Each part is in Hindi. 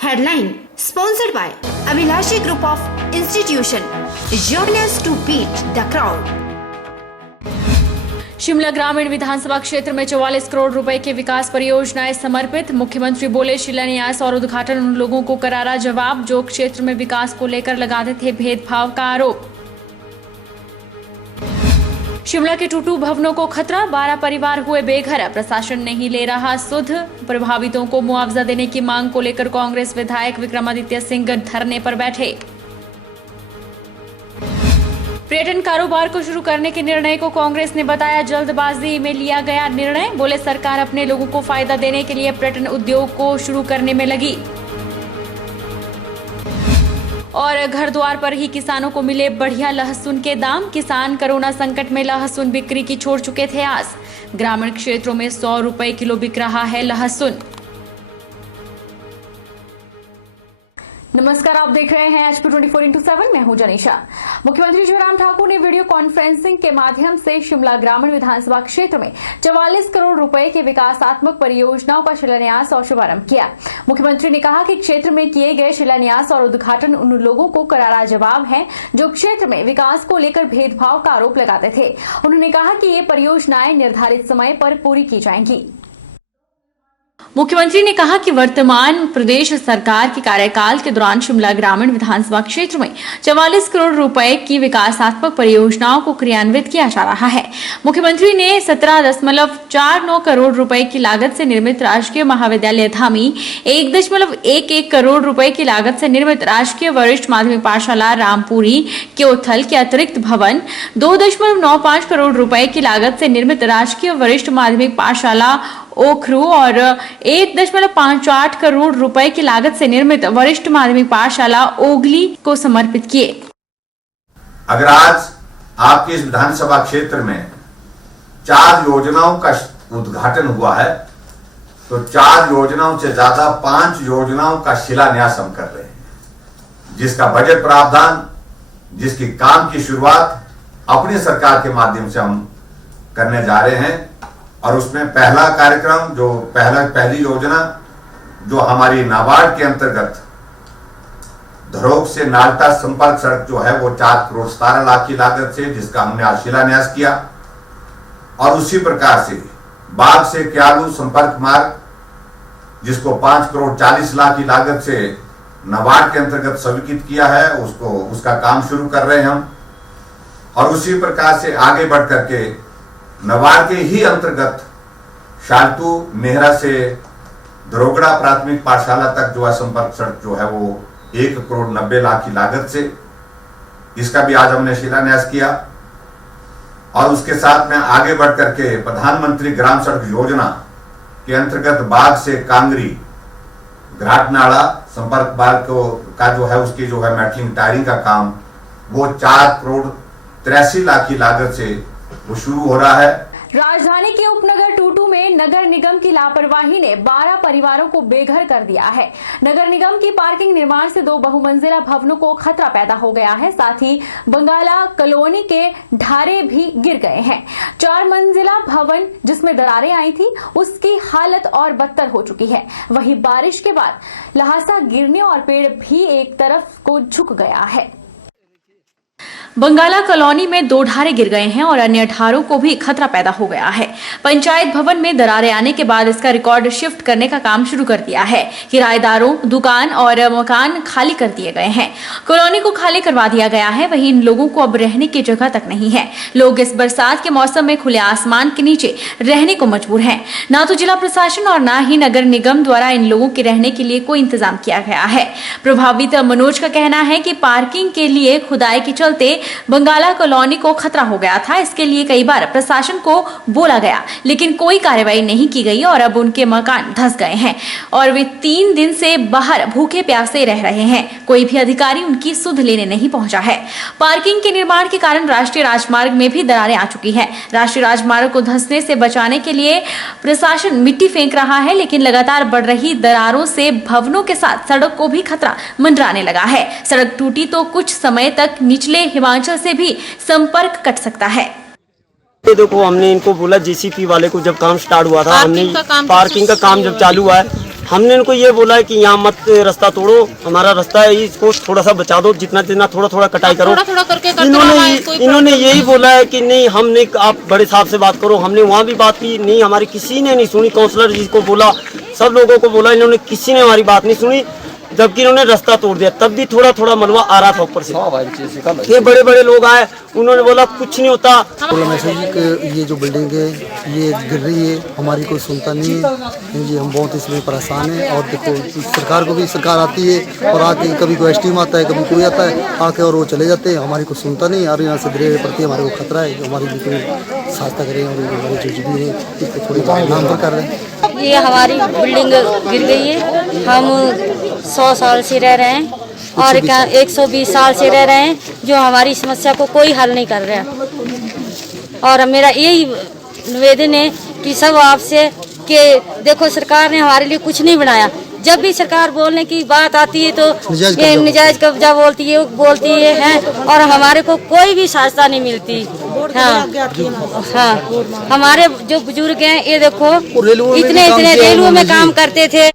Headline sponsored by Abhilashi Group of Institution. Join us to beat the crowd. Shimla ग्रामीण विधानसभा क्षेत्र में 44 करोड़ रुपए की विकास परियोजनाएं समर्पित। मुख्यमंत्री बोले शिलान्यास और उद्घाटन उन लोगों को करारा जवाब जो क्षेत्र में विकास को लेकर लगाते थे भेदभाव का आरोप। शिमला के टूटू भवनों को खतरा, 12 परिवार हुए बेघर, प्रशासन नहीं ले रहा सुध। प्रभावितों को मुआवजा देने की मांग को लेकर कांग्रेस विधायक विक्रमादित्य सिंह धरने पर बैठे। पर्यटन कारोबार को शुरू करने के निर्णय को कांग्रेस ने बताया जल्दबाजी में लिया गया निर्णय। बोले सरकार अपने लोगों को फायदा देने के लिए पर्यटन उद्योग को शुरू करने में लगी। और घर द्वार पर ही किसानों को मिले बढ़िया लहसुन के दाम। किसान कोरोना संकट में लहसुन बिक्री की छोड़ चुके थे आस। ग्रामीण क्षेत्रों में 100 रुपए किलो बिक रहा है लहसुन। नमस्कार, आप देख रहे हैं HP 24x7। मैं हूं जनीशा। मुख्यमंत्री जयराम ठाकुर ने वीडियो कॉन्फ्रेंसिंग के माध्यम से शिमला ग्रामीण विधानसभा क्षेत्र में 44 करोड़ रुपए की विकासात्मक परियोजनाओं का शिलान्यास और शुभारंभ किया। मुख्यमंत्री ने कहा कि क्षेत्र में किए गए शिलान्यास और उद्घाटन उन लोगों को करारा जवाब है जो क्षेत्र में विकास को लेकर भेदभाव का आरोप लगाते थे। उन्होंने कहा कि ये परियोजनाएं निर्धारित समय पर पूरी की जाएंगी। मुख्यमंत्री ने कहा कि वर्तमान प्रदेश सरकार के कार्यकाल के दौरान शिमला ग्रामीण विधानसभा क्षेत्र में 44 करोड़ रुपए की विकासात्मक परियोजनाओं को क्रियान्वित किया जा रहा है। मुख्यमंत्री ने 17.49 करोड़ रुपए की लागत से निर्मित राजकीय महाविद्यालय धामी, 1.11 करोड़ रुपए की लागत से निर्मित राजकीय वरिष्ठ माध्यमिक पाठशाला रामपुरी क्योथल के अतिरिक्त भवन, 2.95 करोड़ रुपए की लागत से निर्मित राजकीय वरिष्ठ माध्यमिक पाठशाला ओखरू और 1.58 करोड़ रुपए की लागत से निर्मित वरिष्ठ माध्यमिक पाठशाला ओगली को समर्पित किए। अगर आज आपके इस विधानसभा क्षेत्र में 4 योजनाओं का उद्घाटन हुआ है तो 4 योजनाओं से ज्यादा 5 योजनाओं का शिलान्यास हम कर रहे हैं, जिसका बजट प्रावधान, जिसकी काम की शुरुआत अपनी सरकार के माध्यम से हम करने जा रहे हैं। और उसमें पहला कार्यक्रम जो पहली योजना जो हमारी नाबार्ड के अंतर्गत धरोग से नालटा संपर्क सड़क जो है वो 4 करोड़ 17 लाख की लागत से, जिसका हमने आज शिलान्यास किया। और उसी प्रकार से बाग से क्यालू संपर्क मार्ग जिसको 5 करोड़ 40 लाख की लागत से नाबार्ड के अंतर्गत स्वीकृत किया है, उसका काम शुरू कर रहे हैं हम। और उसी प्रकार से आगे बढ़ करके नवार के ही अंतर्गत शाल्टू मेहरा से दरोगड़ा प्राथमिक पाठशाला तक जो है संपर्क सड़क जो है वो 1 करोड़ 90 लाख की लागत से, इसका भी आज हमने शिलान्यास किया। और उसके साथ में आगे बढ़ करके प्रधानमंत्री ग्राम सड़क योजना के अंतर्गत बाग से कांगरी घाट नाला संपर्क मार्ग का जो है उसकी जो है मेटलिंग टायरिंग का काम वो 4 करोड़ 83 लाख की लागत से वो शुरू हो रहा है। राजधानी के उपनगर टूटू में नगर निगम की लापरवाही ने 12 परिवारों को बेघर कर दिया है। नगर निगम की पार्किंग निर्माण से 2 बहुमंजिला भवनों को खतरा पैदा हो गया है। साथ ही बंगाला कॉलोनी के ढारे भी गिर गए हैं। 4 मंजिला भवन जिसमें दरारें आई थी उसकी हालत और बदतर हो चुकी है। वहीं बारिश के बाद लहासा गिरने और पेड़ भी एक तरफ को झुक गया है। बंगाला कॉलोनी में 2 ढारे गिर गए हैं और अन्य ढारों को भी खतरा पैदा हो गया है। पंचायत भवन में दरारें आने के बाद इसका रिकॉर्ड शिफ्ट करने का काम शुरू कर दिया है। किराएदारों, दुकान और मकान खाली कर दिए गए हैं। कॉलोनी को खाली करवा दिया गया है। वहीं इन लोगों को अब रहने की जगह तक नहीं है। लोग इस बरसात के मौसम में खुले आसमान के नीचे रहने को मजबूर हैं। ना तो जिला प्रशासन और ना ही नगर निगम द्वारा इन लोगों के रहने के लिए कोई इंतजाम किया गया है। प्रभावित मनोज का कहना है कि पार्किंग के लिए खुदाई के चलते बंगाला कॉलोनी को खतरा हो गया था। इसके लिए कई बार प्रशासन को बोला गया लेकिन कोई कार्रवाई नहीं की गई और अब उनके मकान धंस गए हैं और वे 3 दिन से बाहर भूखे प्यासे रह रहे हैं। कोई भी अधिकारी उनकी सुध लेने नहीं पहुंचा है। पार्किंग के निर्माण के कारण राष्ट्रीय राजमार्ग में भी दरारें आ चुकी हैं। राष्ट्रीय राजमार्ग को धंसने से बचाने के लिए प्रशासन मिट्टी फेंक रहा है लेकिन लगातार बढ़ रही दरारों से भवनों के साथ सड़क को भी खतरा मंडराने लगा है। सड़क टूटी तो कुछ समय तक निचले हिमाचल से भी संपर्क कट सकता है। ये देखो, हमने इनको बोला जेसीपी वाले को, जब काम स्टार्ट हुआ था, हमने पार्किंग का काम जब चालू हुआ है, हमने इनको ये बोला है कि यहाँ मत रास्ता तोड़ो, हमारा रास्ता है, इसको थोड़ा सा बचा दो, जितना जितना थोड़ा थोड़ा कटाई करो। थोड़ा करके इन्होंने यही बोला है कि नहीं, हमने आप बड़े साहब से बात करो। हमने वहाँ भी बात की, नहीं हमारी किसी ने नहीं सुनी। काउंसलर जी को बोला, सब लोगों को बोला, इन्होंने किसी ने हमारी बात नहीं सुनी। जबकि इन्होंने रास्ता तोड़ दिया, तब भी थोड़ा थोड़ा मलबा आ रहा था ऊपर से। ये बड़े बड़े लोग आए, उन्होंने बोला कुछ नहीं होता। ये जो बिल्डिंग है ये गिर रही है, हमारी कोई सुनता नहीं है जी, हम बहुत इसमें परेशान हैं। और देखो सरकार को भी, सरकार आती है और आके कभी कोई एसटीएम आता है, कभी कोई आता है आके और वो चले जाते हैं, हमारी को सुनता नहीं। और यहाँ से दरिया प्रति हमारे को खतरा है, हमारी भी कोई सहायता करें और हमारी जो भी है थोड़ी नाम पर कर रहे हैं। ये हमारी बिल्डिंग गिर गई है, हम 100 साल से रह रहे हैं और 120 साल से रह रहे हैं, जो हमारी समस्या को कोई हल नहीं कर रहा। और मेरा यही निवेदन है कि सब आपसे कि देखो सरकार ने हमारे लिए कुछ नहीं बनाया। जब भी सरकार बोलने की बात आती है तो ये निजायज कब्जा बोलती है और हमारे को कोई भी सहायता नहीं मिलती। हाँ, हमारे जो बुजुर्ग हैं ये देखो इतने रेलवे में काम करते थे।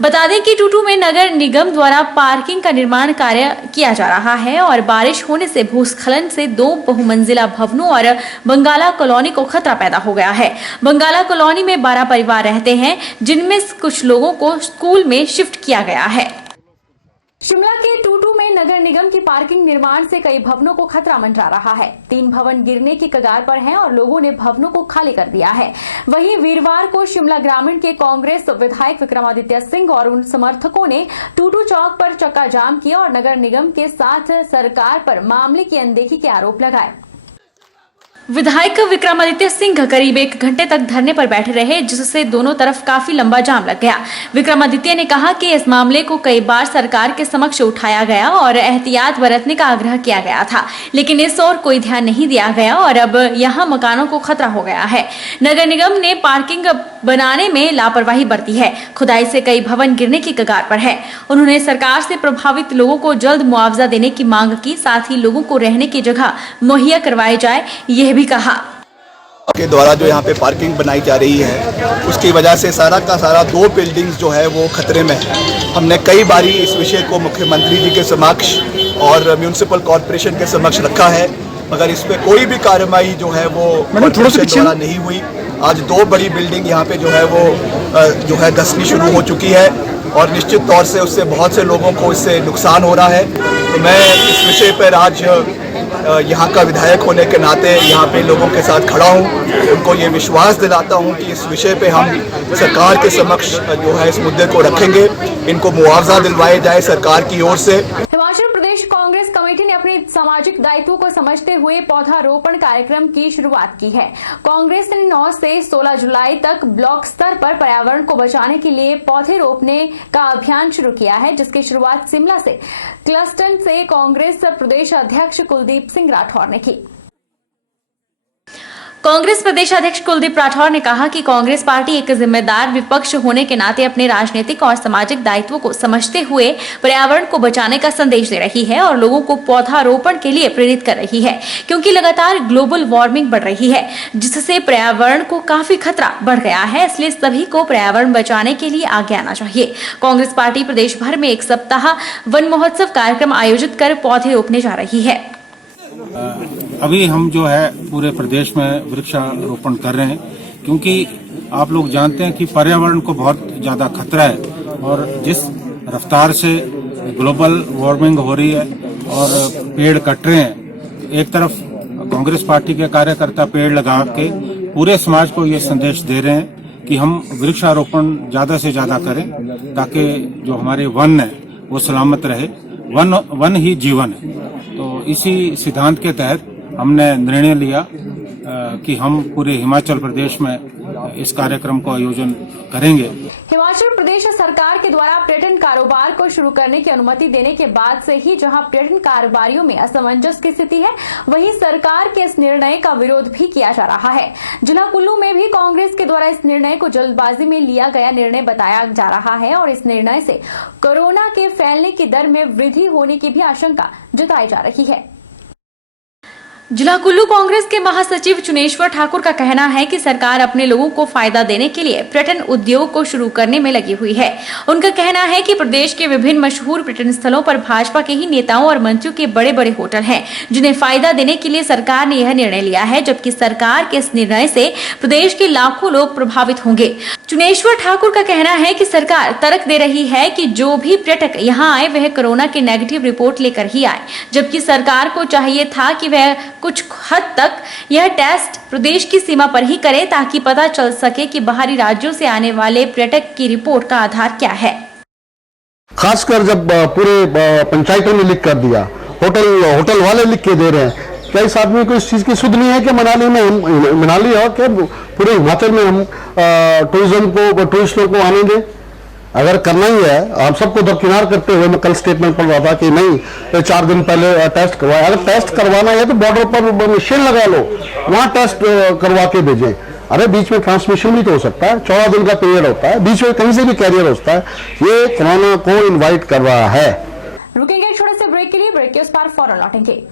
बता दें कि टूटू में नगर निगम द्वारा पार्किंग का निर्माण कार्य किया जा रहा है और बारिश होने से भूस्खलन से 2 बहुमंजिला भवनों और बंगाला कॉलोनी को खतरा पैदा हो गया है। बंगाला कॉलोनी में 12 परिवार रहते हैं, जिनमें कुछ लोगों को स्कूल में शिफ्ट किया गया है। शिमला के टूटू में नगर निगम की पार्किंग निर्माण से कई भवनों को खतरा मंडरा रहा है। 3 भवन गिरने की कगार पर हैं और लोगों ने भवनों को खाली कर दिया है। वहीं वीरवार को शिमला ग्रामीण के कांग्रेस विधायक विक्रमादित्य सिंह और उन समर्थकों ने टूटू चौक पर चक्का जाम किया और नगर निगम के साथ सरकार पर मामले की अनदेखी के आरोप लगाए। विधायक विक्रमादित्य सिंह करीब 1 घंटे तक धरने पर बैठे रहे, जिससे दोनों तरफ काफी लंबा जाम लग गया। विक्रमादित्य ने कहा कि इस मामले को कई बार सरकार के समक्ष उठाया गया और एहतियात बरतने का आग्रह किया गया था, लेकिन इस ओर कोई ध्यान नहीं दिया गया और अब यहां मकानों को खतरा हो गया है। नगर निगम ने पार्किंग बनाने में लापरवाही बरती है। खुदाई से कई भवन गिरने की कगार पर है। उन्होंने सरकार से प्रभावित लोगों को जल्द मुआवजा देने की मांग की, साथ ही लोगों को रहने की जगह मुहैया करवाई जाए, यह भी कहा। के द्वारा जो यहाँ पे पार्किंग बनाई जा रही है, उसकी वजह से सारा का सारा 2 बिल्डिंग्स जो है वो खतरे में है। हमने कई बारी इस विषय को मुख्यमंत्री जी के समक्ष और म्यूनिसिपल कॉर्पोरेशन के समक्ष रखा है, मगर इस पर कोई भी कार्रवाई जो है वो कॉर्पोरेशन द्वारा नहीं हुई। आज 2 बड़ी बिल्डिंग यहाँ पे जो है वो धंसनी शुरू हो चुकी है और निश्चित तौर से उससे बहुत से लोगों को इससे नुकसान हो रहा है। तो मैं इस विषय पर आज यहाँ का विधायक होने के नाते यहाँ पे लोगों के साथ खड़ा हूँ, उनको ये विश्वास दिलाता हूँ कि इस विषय पे हम सरकार के समक्ष जो है इस मुद्दे को रखेंगे, इनको मुआवजा दिलवाया जाए सरकार की ओर से। हिमाचल प्रदेश कांग्रेस कमेटी ने अपने सामाजिक दायित्व को समझते हुए पौधारोपण कार्यक्रम की शुरुआत की है। कांग्रेस ने 9 से 16 जुलाई तक ब्लॉक स्तर पर पर्यावरण को बचाने के लिए पौधे रोपने का अभियान शुरू किया है, जिसकी शुरुआत शिमला से क्लस्टन से कांग्रेस प्रदेश अध्यक्ष कुलदीप सिंह राठौर ने की। कांग्रेस प्रदेश अध्यक्ष कुलदीप राठौर ने कहा कि कांग्रेस पार्टी एक जिम्मेदार विपक्ष होने के नाते अपने राजनीतिक और सामाजिक दायित्व को समझते हुए पर्यावरण को बचाने का संदेश दे रही है और लोगों को पौधारोपण के लिए प्रेरित कर रही है, क्योंकि लगातार ग्लोबल वार्मिंग बढ़ रही है, जिससे पर्यावरण को काफी खतरा बढ़ गया है। इसलिए सभी को पर्यावरण बचाने के लिए आगे आना चाहिए। कांग्रेस पार्टी प्रदेश भर में 1 सप्ताह वन महोत्सव कार्यक्रम आयोजित कर पौधे रोपने जा रही है। अभी हम जो है पूरे प्रदेश में वृक्षारोपण कर रहे हैं, क्योंकि आप लोग जानते हैं कि पर्यावरण को बहुत ज्यादा खतरा है और जिस रफ्तार से ग्लोबल वार्मिंग हो रही है और पेड़ कट रहे हैं, एक तरफ कांग्रेस पार्टी के कार्यकर्ता पेड़ लगा के पूरे समाज को ये संदेश दे रहे हैं कि हम वृक्षारोपण ज्यादा से ज्यादा करें, ताकि जो हमारे वन है वो सलामत रहे। वन ही जीवन है। तो इसी सिद्धांत के तहत हमने निर्णय लिया कि हम पूरे हिमाचल प्रदेश में इस कार्यक्रम को आयोजन करेंगे। हिमाचल प्रदेश सरकार के द्वारा पर्यटन कारोबार को शुरू करने की अनुमति देने के बाद से ही जहां पर्यटन कारोबारियों में असमंजस की स्थिति है, वहीं सरकार के इस निर्णय का विरोध भी किया जा रहा है। जिला कुल्लू में भी कांग्रेस के द्वारा इस निर्णय को जल्दबाजी में लिया गया निर्णय बताया जा रहा है और इस निर्णय से कोरोना के फैलने की दर में वृद्धि होने की भी आशंका जताई जा रही है। जिला कुल्लू कांग्रेस के महासचिव चुनेश्वर ठाकुर का कहना है कि सरकार अपने लोगों को फायदा देने के लिए पर्यटन उद्योग को शुरू करने में लगी हुई है। उनका कहना है कि प्रदेश के विभिन्न मशहूर पर्यटन स्थलों पर भाजपा के ही नेताओं और मंत्रियों के बड़े बड़े होटल हैं, जिन्हें फायदा देने के लिए सरकार ने यह निर्णय लिया है, जबकि सरकार के इस निर्णय से प्रदेश के लाखों लोग प्रभावित होंगे। चुनेश्वर ठाकुर का कहना है कि सरकार तर्क दे रही है कि जो भी पर्यटक यहाँ आए वह कोरोना के नेगेटिव रिपोर्ट लेकर ही आए, जबकि सरकार को चाहिए था कि वह कुछ हद तक यह टेस्ट प्रदेश की सीमा पर ही करे, ताकि पता चल सके कि बाहरी राज्यों से आने वाले पर्यटक की रिपोर्ट का आधार क्या है। खासकर जब पूरे पंचायतों ने लिख कर दिया, होटल वाले लिख के दे रहे हैं, क्या इस आदमी को इस चीज की सुध नहीं है कि मनाली हो क्या पूरे हिमाचल में हम टूरिस्टों को आने दें? अगर करना ही है, आप सबको दरकिनार करते हुए मैं कल स्टेटमेंट पढ़ रहा था कि नहीं 4 दिन पहले टेस्ट करवाया। अगर टेस्ट करवाना है तो बॉर्डर पर मशीन लगा लो, वहां टेस्ट करवा के भेजें। अरे बीच में ट्रांसमिशन भी तो हो सकता है, 14 दिन का पीरियड होता है, बीच में कहीं से भी कैरियर होता है। ये कोरोना को इन्वाइट कर रहा है। रुकेंगे छोटे से ब्रेक के लिए, ब्रेक के उस पार फौरन लौटेंगे।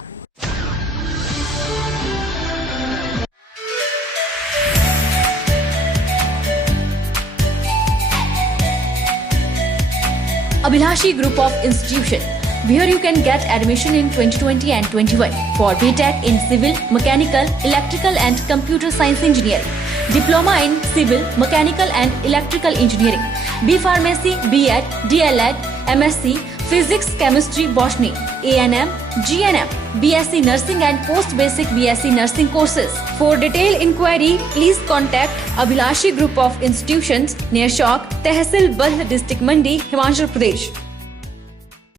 Abhilashi Group of Institution, where you can get admission in 2020 and 21 for BTech in Civil, Mechanical, Electrical and Computer Science Engineering, Diploma in Civil, Mechanical and Electrical Engineering, B Pharmacy, B.Ed, D.L.Ed, MSc, Physics, Chemistry, Botany, A&M, GNM, BSc Nursing and Post Basic BSc Nursing courses. For detailed inquiry, please contact Abhilashi Group of Institutions, near Chowk, Tehsil Bald District Mandi, Himachal Pradesh.